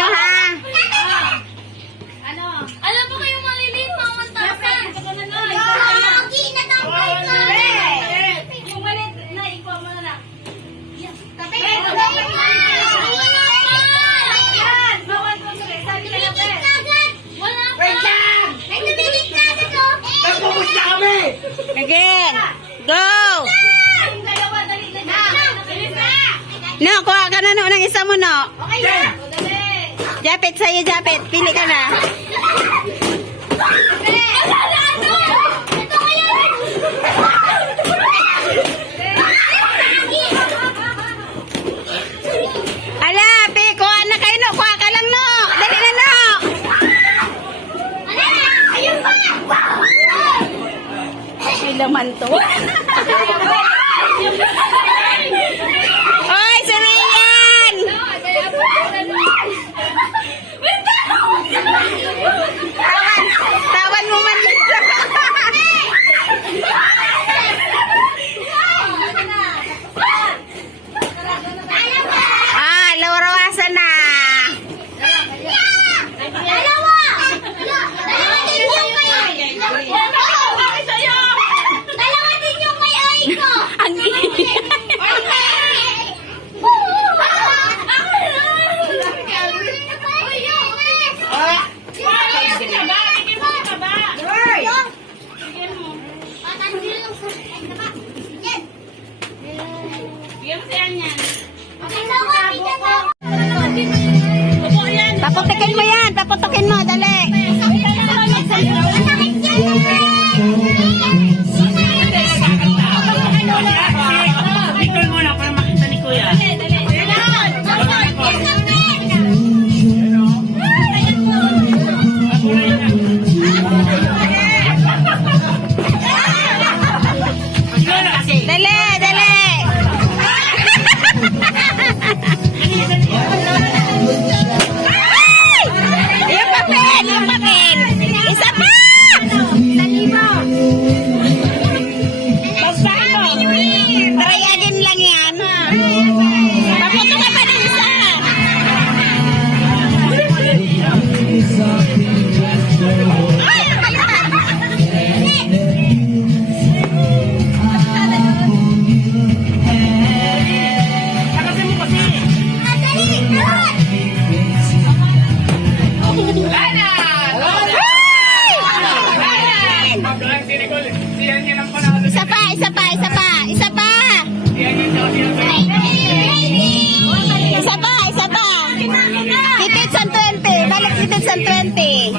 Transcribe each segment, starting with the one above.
nyo, ha? Ano? Alam mo kayong maliliit, mga mantasan. Yung maliit na, ikaw mo na lang. Tapi kayo, dapat na. Yan, bawal ko sila. Sabi ka lang, wala pa. Wait lang! Ay, nabilit na ito. Nagpupus na kami! Again. Go! Yung dalawa, dali na dyan. Bilis na. No, kuha ka na no, ng isa mo, no? Okay na. O, dali. Japet sa'yo, Japet. Pili ka na. Ala, Pi, kuha na kayo, no? Kuha ka lang, no? Dali na, no? May laman to. Oy, Surian! Tawan mo man dito. Lawarawasan na. Ang Paputukin mo yan, paputukin mo, dali. Picture mo na para makita ni Kuya. Dali, dali. Yung papel, yung papel. Isa pa! Trayadin lang yan. Paputo ka pa ng isa. Takasin mo kasi. Mablang si Nicole. Siyan niya lang panalo. Isa pa, isa pa, isa pa, isa pa. Siyan niya daw siya. Isa pa, isa pa. Titit sa 20. Balik titit sa 20.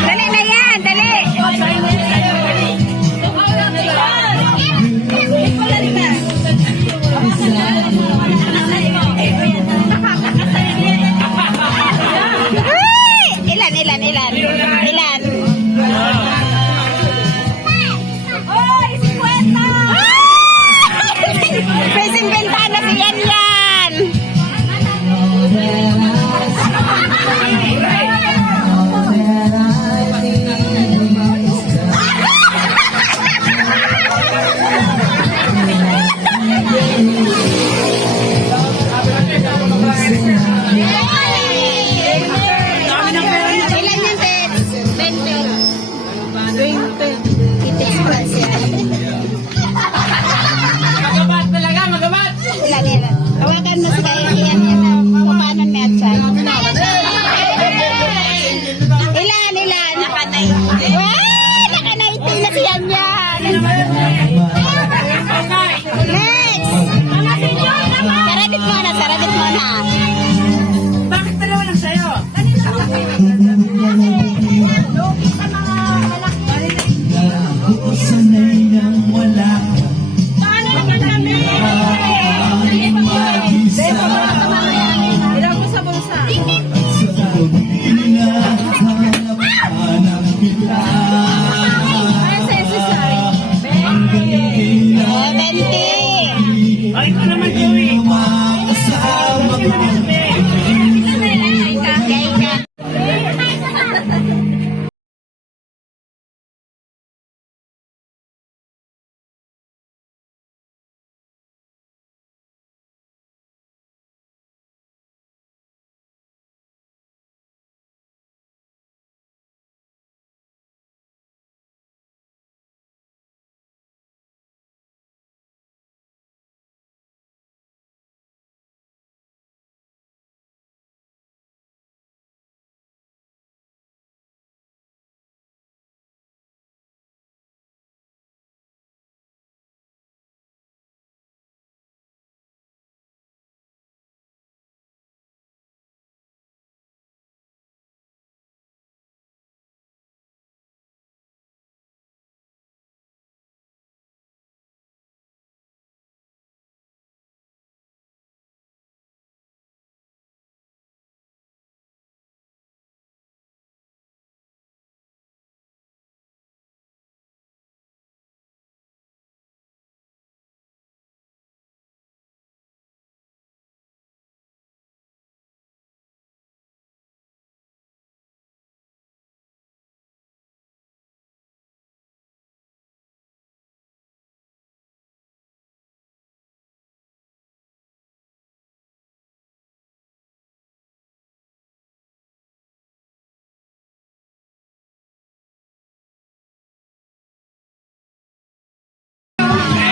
Dali na yan, dali. Ilan, ilan, ilan? Ilan? Pwesing bentana si Yan Yan. Ilan yan, Ted? 20. Itis pa siya. Magabat talaga, magabat. Ilan, ilan? Tawagan mo si Yan Yan na paano niya siya. Ilan, ilan? Nakanay. Wow! Nakanay na si Yan Yan. Next! Saradit mo na, saradit mo na. Bakit dalawa lang sa'yo? Paano naman kami? Ilang mo sa bulsa? ka naman, Joey.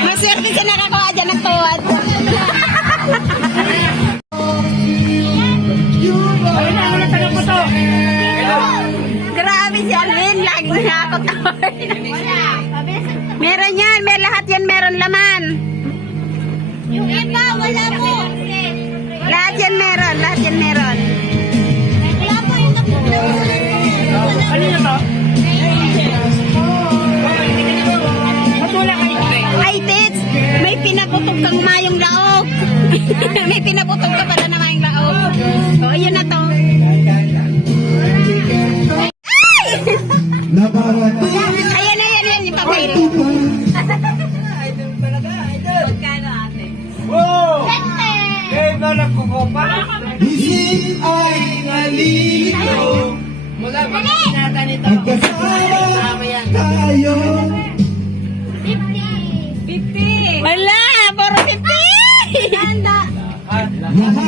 Maswerte ka nakakuha dyan ng tuwad. Ayun na, wala tanong ko to. Grabe si Alvin, lagi na ako tawag. Meron yan, may lahat yan, meron laman. Yung iba, wala mo. Lahat yan meron, lahat yan meron. Wala mo yung napunta. Ano na to? Matula kayo. Ay, Tits, may pinaputok kang mayong laog. May pinaputok ka pala na mayong laog. O, ayun na to. Ayan, ayan, ayan, yung papel. Wow! Eh, balak ko ko pa. Isip ay nalilito. Mula pa sinata nito. Magkasama tayo. 50. Wala, puro 50. Tanda. Lahat